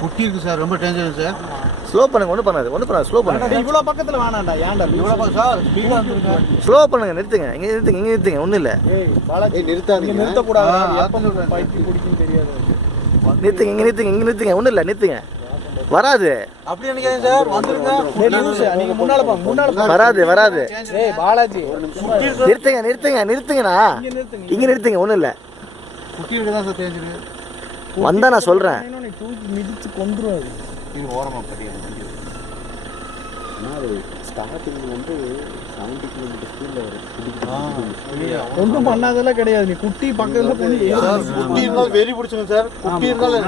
குட்டி இருக்கு சார், ரொம்ப டேஞ்சர் சார். ஸ்லோ பண்ணுங்க, ஒன்றும் பண்ணாது. ஸ்லோ பண்ணுங்க. இவ்வளோ பக்கத்தில் வேணாண்டா, ஏன்டா இவ்வளோ சார் ஸ்பீடாக வந்துருங்க. ஸ்லோ பண்ணுங்க, நிறுத்துங்க. இங்கே நிறுத்துங்க, ஒன்றும் இல்லை. நிறுத்தாதீங்க, நிறுத்தக்கூடாது. பைக்கு பிடிக்கும் தெரியாது. நிறுத்துங்க, ஒன்றும் இல்லை, நிறுத்துங்க. வராது. அப்படி நினைக்காதீங்க சார், வந்துருங்க. நீங்க முன்னால போங்க, வராது. பாலாஜி நிறுத்துங்கண்ணா. இங்க நிறுத்துங்க, ஒன்றும் இல்லை. குட்டி தான் சார் தெரிஞ்சிருக்கு. வந்தா நான் சொல்றேன். தூக்கி மிதிச்சு கொண்டுருவாரு. இது ஓரமா படியா ஸ்டார்டிங் வந்து 70 km ஸ்பீட்ல வரும். ஒன்றும் பண்ணாதெல்லாம் கிடையாது. நீ குட்டி பக்கத்துல போய் குட்டி இருந்தாலும் வெறி பிடிச்சுங்க சார். குட்டி இருந்தாலும்